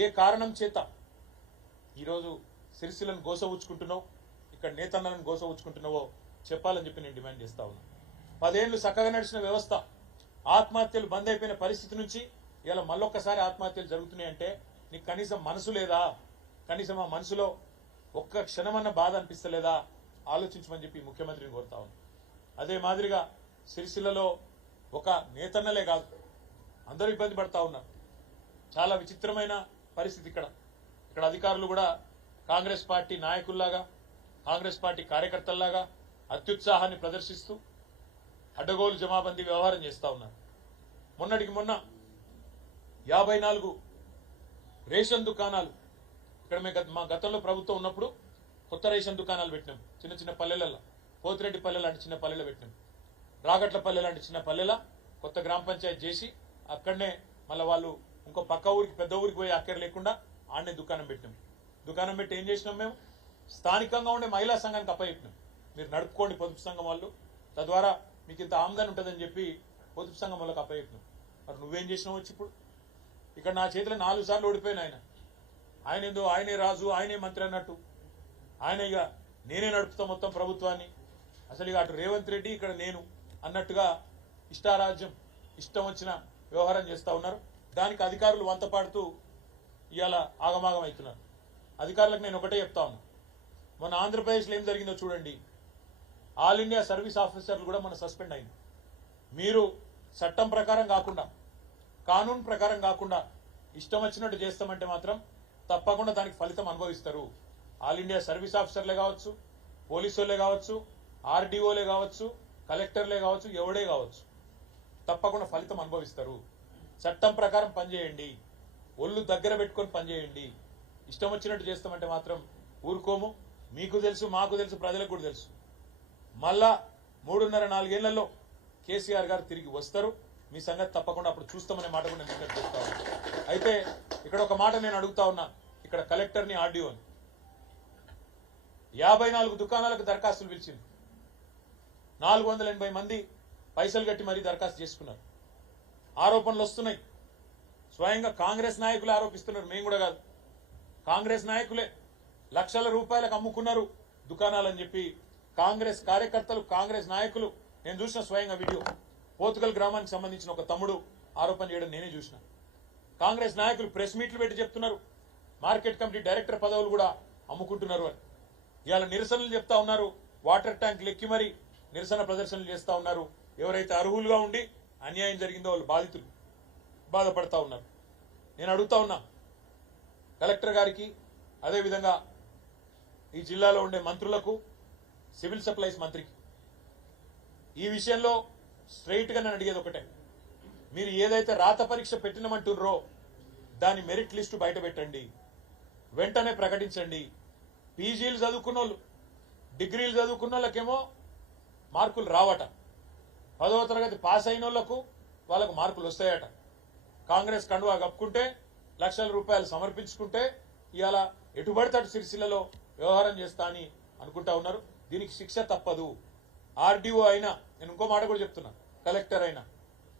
ఏ కారణం చేత ఈరోజు సిరిసిల్లను గోసవుచ్చుకుంటున్నావు, ఇక్కడ నేతన్నలను గోసవుచ్చుకుంటున్నావో చెప్పాలని చెప్పి నేను డిమాండ్ చేస్తా ఉన్నా. 10 ఏళ్లు చక్కగా నడిచిన వ్యవస్థ ఆత్మహత్యలు బంద్ అయిపోయిన పరిస్థితి నుంచి ఇలా మళ్ళొక్కసారి ఆత్మహత్యలు జరుగుతున్నాయంటే నీకు కనీసం మనసు లేదా? కనీసం ఆ మనసులో ఒక్క క్షణమన్న బాధ అనిపిస్తలేదా? ఆలోచించమని చెప్పి ముఖ్యమంత్రిని కోరుతా ఉన్నా. అదే మాదిరిగా సిరిసిల్లలో ఒక నేతన్నలే కాదు, అందరూ ఇబ్బంది పడతా ఉన్నారు. చాలా విచిత్రమైన పరిస్థితి ఇక్కడ అధికారులు కూడా కాంగ్రెస్ పార్టీ నాయకుల్లాగా, కాంగ్రెస్ పార్టీ కార్యకర్తల్లాగా అత్యుత్సాహాన్ని ప్రదర్శిస్తూ అడ్డగోలు జమాబందీ వ్యవహారం చేస్తా ఉన్నారు. మొన్నటికి మొన్న 54 రేషన్ దుకాణాలు ఇక్కడ మా గతంలో ప్రభుత్వం ఉన్నప్పుడు కొత్త రేషన్ దుకాణాలు పెట్టినాం. చిన్న చిన్న పల్లెలలో, పోతిరెడ్డిపల్లె లాంటి చిన్న పల్లెలు పెట్టినాం. రాగట్లపల్లె లాంటి చిన్న పల్లెల కొత్త గ్రామ పంచాయతీ చేసి అక్కడనే మళ్ళీ వాళ్ళు ఇంకో పక్క ఊరికి పెద్ద ఊరికి పోయి అక్కర లేకుండా ఆడనే దుకాణం పెట్టినాం. దుకాణం పెట్టి ఏం చేసినాం? మేము స్థానికంగా ఉండే మహిళా సంఘానికి అప్పచెప్పినాం. మీరు నడుపుకోండి పొదుపు సంఘం వాళ్ళు, తద్వారా మీకు ఇంత ఆమ్దాని ఉంటుందని చెప్పి పొదుపు సంఘం వాళ్ళకి అప్పచెప్పినాం. మరి నువ్వేం చేసినావు? వచ్చి ఇప్పుడు ఇక్కడ నా చేతిలో 4 సార్లు ఓడిపోయిన ఆయన ఏందో ఆయనే రాజు, ఆయనే మంత్రి అన్నట్టు, ఆయన ఇక నేనే నడుపుతా మొత్తం ప్రభుత్వాన్ని, అసలు ఇక అటు రేవంత్ రెడ్డి ఇక్కడ నేను అన్నట్టుగా ఇష్టారాజ్యం ఇష్టం వచ్చిన వ్యవహారం చేస్తా ఉన్నారు. దానికి అధికారులు వంతపాడుతూ ఇవాళ ఆగమాగం అవుతున్నారు. అధికారులకు నేను ఒకటే చెప్తా ఉన్నా, మొన్న ఆంధ్రప్రదేశ్లో ఏం జరిగిందో చూడండి. ఆల్ ఇండియా సర్వీస్ ఆఫీసర్లు కూడా మన సస్పెండ్ అయింది. మీరు చట్టం ప్రకారం కాకుండా, కానూన్ ప్రకారం కాకుండా ఇష్టం వచ్చినట్టు చేస్తామంటే మాత్రం తప్పకుండా దానికి ఫలితం అనుభవిస్తారు. ఆల్ ఇండియా సర్వీస్ ఆఫీసర్లే కావచ్చు, పోలీసులే కావచ్చు, ఆర్డీఓలే కావచ్చు, కలెక్టర్లే కావచ్చు, ఎవడే కావచ్చు, తప్పకుండా ఫలితం అనుభవిస్తారు. చట్టం ప్రకారం పనిచేయండి, ఒళ్ళు దగ్గర పెట్టుకొని పనిచేయండి. ఇష్టం వచ్చినట్టు చేస్తామంటే మాత్రం ఊరుకోము. మీకు తెలుసు, మాకు తెలుసు, ప్రజలకు కూడా తెలుసు. మళ్ళా 3.5-4 ఏళ్లలో కేసీఆర్ గారు తిరిగి వస్తారు. మీ సంగతి తప్పకుండా అప్పుడు చూస్తామనే మాట కూడా నేను విజ్ఞప్తి చేస్తా ఉన్నా. అయితే ఇక్కడ ఒక మాట నేను అడుగుతా ఉన్నా, ఇక్కడ కలెక్టర్ని, ఆర్డీఓని 54 దుకాణాలకు దరఖాస్తులు పిలిచింది. 480 మంది పైసలు కట్టి మరీ దరఖాస్తు చేసుకున్నారు. ఆరోపణలు వస్తున్నాయి. స్వయంగా కాంగ్రెస్ నాయకులే ఆరోపిస్తున్నారు, మేము కూడా కాదు. కాంగ్రెస్ నాయకులే లక్షల రూపాయలకు అమ్ముకున్నారు దుకాణాలని చెప్పి కాంగ్రెస్ కార్యకర్తలు, కాంగ్రెస్ నాయకులు, నేను చూసిన స్వయంగా వీడియో. పోతుగల్ గ్రామానికి సంబంధించిన ఒక తమ్ముడు ఆరోపణ చేయడం నేనే చూసిన. కాంగ్రెస్ నాయకులు ప్రెస్ మీట్లు పెట్టి చెప్తున్నారు మార్కెట్ కమిటీ డైరెక్టర్ పదవులు కూడా అమ్ముకుంటున్నారు అని. ఇవాళ నిరసనలు చెప్తా ఉన్నారు, వాటర్ ట్యాంక్ లెక్కి మరి నిరసన ప్రదర్శనలు చేస్తా ఉన్నారు. ఎవరైతే అర్హులుగా ఉండి అన్యాయం జరిగిందో వాళ్ళు బాధితులు బాధపడతా ఉన్నారు. నేను అడుగుతా ఉన్నా కలెక్టర్ గారికి, అదేవిధంగా ఈ జిల్లాలో ఉండే మంత్రులకు, సివిల్ సప్లైస్ మంత్రికి ఈ విషయంలో స్ట్రైట్ గా నేను అడిగేది ఒకటే, మీరు ఏదైతే రాత పరీక్ష పెట్టినమంటుర్రో దాని మెరిట్ లిస్టు బయట పెట్టండి, వెంటనే ప్రకటించండి. పీజీలు చదువుకున్న వాళ్ళు, డిగ్రీలు చదువుకున్న వాళ్ళకేమో మార్కులు రావట, 10వ తరగతి పాస్ అయిన వాళ్లకు వాళ్ళకు మార్కులు వస్తాయట. కాంగ్రెస్ కండువా కప్పుకుంటే, లక్షల రూపాయలు సమర్పించుకుంటే ఇవాళ ఎటుబడితే అటు సిరిసిల్లలో వ్యవహారం చేస్తా అని అనుకుంటా ఉన్నారు. దీనికి శిక్ష తప్పదు. ఆర్డీఓ అయినా, నేను ఇంకో మాట కూడా చెప్తున్నా, కలెక్టర్ అయినా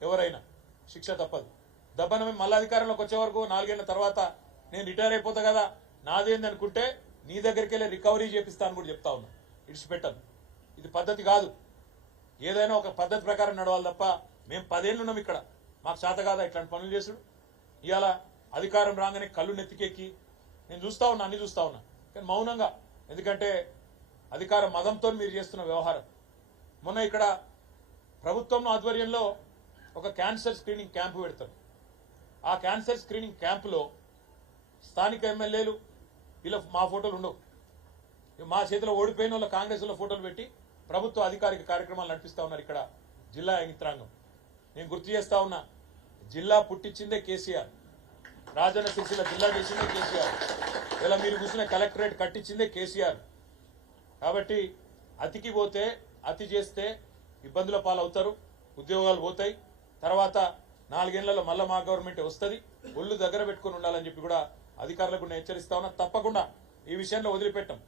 ఎవరైనా శిక్ష తప్పదు. దబ్బన మళ్ళీ అధికారంలోకి వచ్చే వరకు 4 ఏళ్ల తర్వాత నేను రిటైర్ అయిపోతా కదా, నాదేంది అనుకుంటే నీ దగ్గరికి వెళ్ళి రికవరీ చేపిస్తా అని కూడా చెప్తా ఉన్నా. ఇడిచిపెట్టదు. ఇది పద్ధతి కాదు. ఏదైనా ఒక పద్ధతి ప్రకారం నడవాలి తప్ప మేము 10 ఏళ్ళు ఉన్నాం ఇక్కడ, మాకు చేత కాదా ఇట్లాంటి పనులు చేసుడు? ఇవాళ అధికారం రాగానే కళ్ళు నెత్తికెక్కి నేను చూస్తా ఉన్నా, అన్ని చూస్తా ఉన్నా, కానీ మౌనంగా. ఎందుకంటే అధికార మదంతో మీరు చేస్తున్న వ్యవహారం. మొన్న ఇక్కడ ప్రభుత్వం ఆధ్వర్యంలో ఒక క్యాన్సర్ స్క్రీనింగ్ క్యాంపు పెడతారు. ఆ క్యాన్సర్ స్క్రీనింగ్ క్యాంపులో స్థానిక ఎమ్మెల్యేలు వీళ్ళ మా ఫోటోలు ఉండవు. మా చేతిలో ఓడిపోయిన వాళ్ళ కాంగ్రెస్ లో ఫోటోలు పెట్టి ప్రభుత్వ అధికారిక కార్యక్రమాలు నడిపిస్తా ఉన్నారు ఇక్కడ జిల్లా యంత్రాంగం. నేను గుర్తు చేస్తా ఉన్నా, జిల్లా పుట్టించిందే కేసీఆర్, రాజన్న సిరిసిల్ల జిల్లా చేసిందే కేసీఆర్, ఇలా మీరు కూర్చున్న కలెక్టరేట్ కట్టించిందే కేసీఆర్. కాబట్టి అతికి పోతే, అతి చేస్తే ఇబ్బందుల పాలవుతారు, ఉద్యోగాలు పోతాయి. తర్వాత 4 ఏళ్లలో మళ్ళా మా గవర్నమెంట్ వస్తుంది. ఒళ్ళు దగ్గర పెట్టుకుని ఉండాలని చెప్పి కూడా అధికారులకు నేను హెచ్చరిస్తా ఉన్నా. తప్పకుండా ఈ విషయంలో వదిలిపెట్టాం.